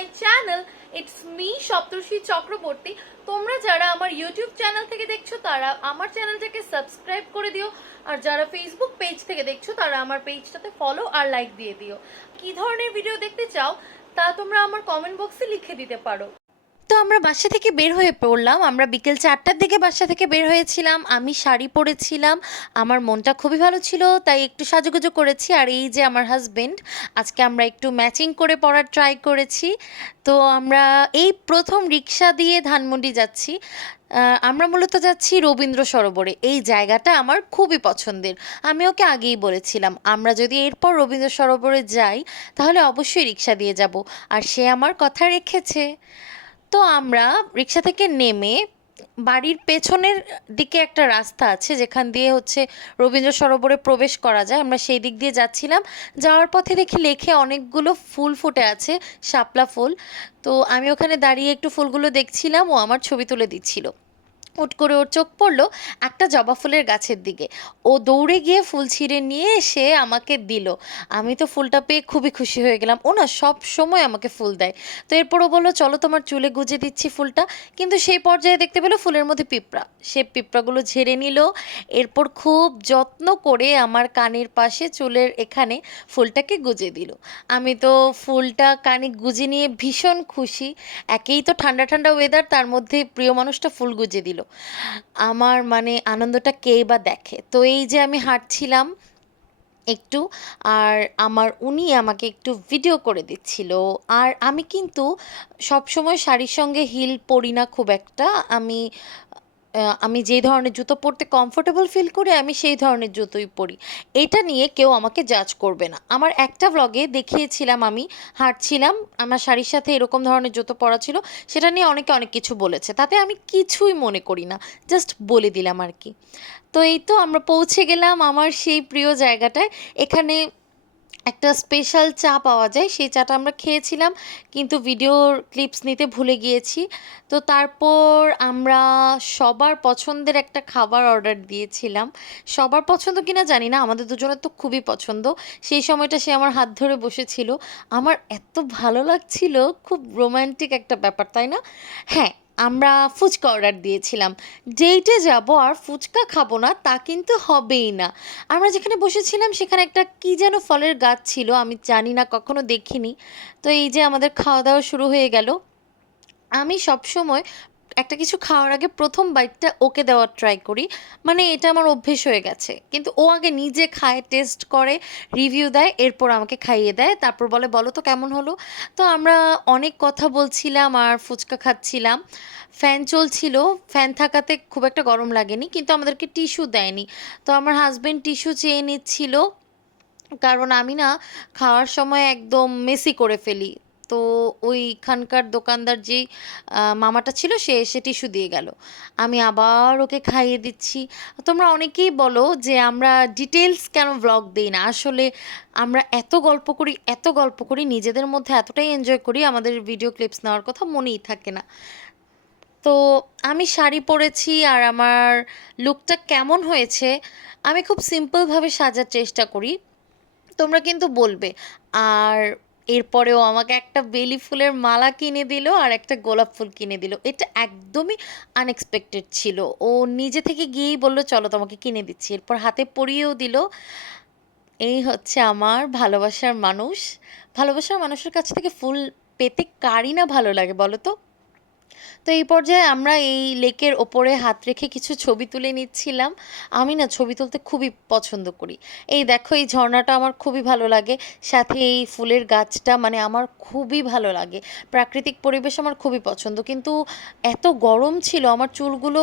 My channel. It's me সপ্তর্ষি চক্রবর্তী। তোমরা যারা আমার ইউটিউব চ্যানেল থেকে দেখছো তারা আমার চ্যানেলটাকে সাবস্ক্রাইব করে দিও, আর যারা ফেসবুক পেজ থেকে দেখছো তারা আমার পেজটাতে ফলো আর লাইক দিয়ে দিও। কি ধরনের ভিডিও দেখতে চাও তা তোমরা আমার কমেন্ট বক্সে লিখে দিতে পারো। তো আমরা বাসা থেকে বের হয়ে পড়লাম। আমরা বিকেল 4টার দিকে বাসা থেকে বের হয়েছিলাম। আমি শাড়ি পরেছিলাম, আমার মনটা খুবই ভালো ছিল, তাই একটু সাজুগুজু করেছি। আর এই যে আমার হাজবেন্ড, আজকে আমরা একটু ম্যাচিং করে পরার ট্রাই করেছি। তো আমরা এই প্রথম রিক্সা দিয়ে ধানমন্ডি যাচ্ছি। আমরা মূলত যাচ্ছি রবীন্দ্র সরোবরে। এই জায়গাটা আমার খুবই পছন্দের। আমি ওকে আগেই বলেছিলাম আমরা যদি এরপর রবীন্দ্র সরোবরে যাই তাহলে অবশ্যই রিক্সা দিয়ে যাব, আর সে আমার কথা রেখেছে। তো আমরা রিক্সা থেকে নেমে বাড়ির পেছনের দিকে একটা রাস্তা আছে যেখান দিয়ে হচ্ছে রবীন্দ্র সরোবরে প্রবেশ করা যায়, আমরা সেই দিক দিয়ে যাচ্ছিলাম। যাওয়ার পথে দেখি লেকে অনেকগুলো ফুল ফুটে আছে, শাপলা ফুল। তো আমি ওখানে দাঁড়িয়ে একটু ফুলগুলো দেখছিলাম, ও আমার ছবি তুলে দিচ্ছিল। হুট করে ওর চোখ পড়লো একটা জবা ফুলের গাছের দিকে। ও দৌড়ে গিয়ে ফুল ছিঁড়ে নিয়ে এসে আমাকে দিল। আমি তো ফুলটা পেয়ে খুবই খুশি হয়ে গেলাম। ও না সব সময় আমাকে ফুল দেয়। তো এরপর ও বললো চলো তোমার চুলে গুজে দিচ্ছি ফুলটা। কিন্তু সেই পর্যায়ে দেখতে পেলো ফুলের মধ্যে পিঁপড়া। সে পিঁপড়াগুলো ঝেড়ে নিল। এরপর খুব যত্ন করে আমার কানের পাশে চুলের এখানে ফুলটাকে গুজে দিল। আমি তো ফুলটা কানে গুজে নিয়ে ভীষণ খুশি। একেই তো ঠান্ডা ঠান্ডা ওয়েদার, তার মধ্যে প্রিয় মানুষটা ফুল গুজে দিল। আমার মানে আনন্দটা কেই বা দেখে। তো এই যে আমি হাঁটছিলাম একটু, আর উনি আমাকে একটু ভিডিও করে দিচ্ছিল। আর আমি কিন্তু সব সময় শাড়ির সঙ্গে হিল পরি না খুব একটা। আমি যেই ধরনের জুতো পরতে কমফোর্টেবল ফিল করি আমি সেই ধরনের জুতোই পরি। এটা নিয়ে কেউ আমাকে জাজ করবে না। আমার একটা ব্লগে দেখিয়েছিলাম আমি হাঁটছিলাম, আমার শাড়ির সাথে এরকম ধরনের জুতো পরা ছিল, সেটা নিয়ে অনেকে অনেক কিছু বলেছে, তাতে আমি কিছুই মনে করি না, জাস্ট বলে দিলাম আর কি। তো এই তো আমরা পৌঁছে গেলাম আমার সেই প্রিয় জায়গাটায়। এখানে একটা স্পেশাল চা পাওয়া যায়, সেই চাটা আমরা খেয়েছিলাম, কিন্তু ভিডিওর ক্লিপস নিতে ভুলে গিয়েছি। তো তারপর আমরা সবার পছন্দের একটা খাবার অর্ডার দিয়েছিলাম। সবার পছন্দ কিনা জানি না, আমাদের দুজনের তো খুবই পছন্দ। সেই সময়টা সে আমার হাত ধরে বসেছিল, আমার এত ভালো লাগছিল। খুব রোমান্টিক একটা ব্যাপার, তাই না? হ্যাঁ, আমরা ফুচকা অর্ডার দিয়েছিলাম। ডেটে যাব আর ফুচকা খাবো না তা কিন্তু হবেই না। আমরা যেখানে বসেছিলাম সেখানে একটা কি যেন ফলের গাছ ছিল, আমি জানি না, কখনো দেখিনি। তো এই যে আমাদের খাওয়া দাওয়া শুরু হয়ে গেল। আমি সব সময় একটা কিছু খাওয়ার আগে প্রথম বাইটটা ওকে দেওয়ার ট্রাই করি, মানে এটা আমার অভ্যেস হয়ে গেছে। কিন্তু ও আগে নিজে খায়, টেস্ট করে, রিভিউ দেয়, এরপর আমাকে খাইয়ে দেয়, তারপর বলে বলো তো কেমন হলো। তো আমরা অনেক কথা বলছিলাম আর ফুচকা খাচ্ছিলাম। ফ্যান চলছিল, ফ্যান থাকাতে খুব একটা গরম লাগেনি, কিন্তু আমাদেরকে টিস্যু দেয়নি। তো আমার হাজবেন্ড টিস্যু চেয়ে নিচ্ছিল, কারণ আমি না খাওয়ার সময় একদম মেসি করে ফেলি। তো ওইখানকার দোকানদার যেই মামাটা ছিল সে এসে টিস্যু দিয়ে গেল। আমি আবার ওকে খাইয়ে দিচ্ছি। তোমরা অনেকেই বলো যে আমরা ডিটেলস কেন ব্লগ দিই না। আসলে আমরা এত গল্প করি, এত গল্প করি, নিজেদের মধ্যে এতটাই এনজয় করি, আমাদের ভিডিও ক্লিপস নেওয়ার কথা মনেই থাকে না। তো আমি শাড়ি পরেছি, আর আমার লুকটা কেমন হয়েছে, আমি খুব সিম্পলভাবে সাজার চেষ্টা করি, তোমরা কিন্তু বলবে। আর এরপরেও আমাকে একটা বেলি ফুলের মালা কিনে দিল আর একটা গোলাপ ফুল কিনে দিল। এটা একদমই আনএক্সপেক্টেড ছিল। ও নিজে থেকে গিয়েই বললো চলো তোমাকে কিনে দিচ্ছি, এরপর হাতে পরিয়েও দিল। এই হচ্ছে আমার ভালোবাসার মানুষ। ভালোবাসার মানুষের কাছ থেকে ফুল পেতে কারই না ভালো লাগে বলো তো। তো এই পর্যায়ে আমরা এই লেকের ওপরে হাত রেখে কিছু ছবি তুলে নিচ্ছিলাম। আমি না ছবি তুলতে খুবই পছন্দ করি। এই দেখো এই ঝর্ণাটা আমার খুবই ভালো লাগে, সাথে এই ফুলের গাছটা, মানে আমার খুবই ভালো লাগে। প্রাকৃতিক পরিবেশ আমার খুবই পছন্দ, কিন্তু এত গরম ছিল আমার চুলগুলো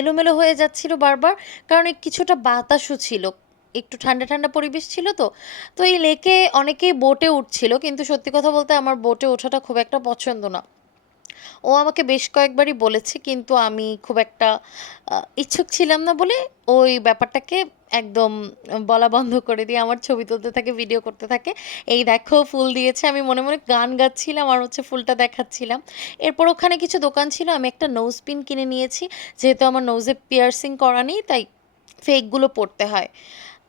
এলোমেলো হয়ে যাচ্ছিল বারবার, কারণ কিছুটা বাতাসও ছিল, একটু ঠান্ডা ঠান্ডা পরিবেশ ছিল। তো তো এই লেকে অনেকেই বোটে উঠছিল, কিন্তু সত্যি কথা বলতে আমার বোটে ওঠাটা খুব একটা পছন্দ না। ও আমাকে বেশ কয়েকবারই বলেছে, কিন্তু আমি খুব একটা ইচ্ছুক ছিলাম না বলে ওই ব্যাপারটাকে একদম বলা বন্ধ করে দিয়ে আমার ছবি তুলতে থাকে, ভিডিও করতে থাকে। এই দেখো ফুল দিয়েছে, আমি মনে মনে গান গাচ্ছিলাম আর হচ্ছে ফুলটা দেখাচ্ছিলাম। এরপর ওখানে কিছু দোকান ছিল, আমি একটা নোজ পিন কিনে নিয়েছি, যেহেতু আমার নোজে পিয়ার্সিং করা নেই তাই ফেকগুলো পড়তে হয়।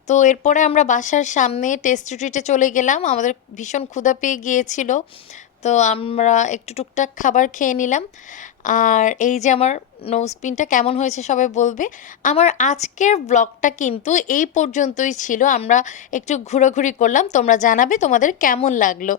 তো এরপরে আমরা বাসার সামনে টেস্টি ট্রিটে চলে গেলাম, আমাদের ভীষণ ক্ষুধা পেয়ে গিয়েছিল। তো আমরা একটু টুকটাক খাবার খেয়ে নিলাম। আর এই যে আমার নোজ পিনটা কেমন হয়েছে সবাই বলবে। আমার আজকের ব্লগটা কিন্তু এই পর্যন্তই ছিল। আমরা একটু ঘোরাঘুরি করলাম, তোমরা জানাবে তোমাদের কেমন লাগলো।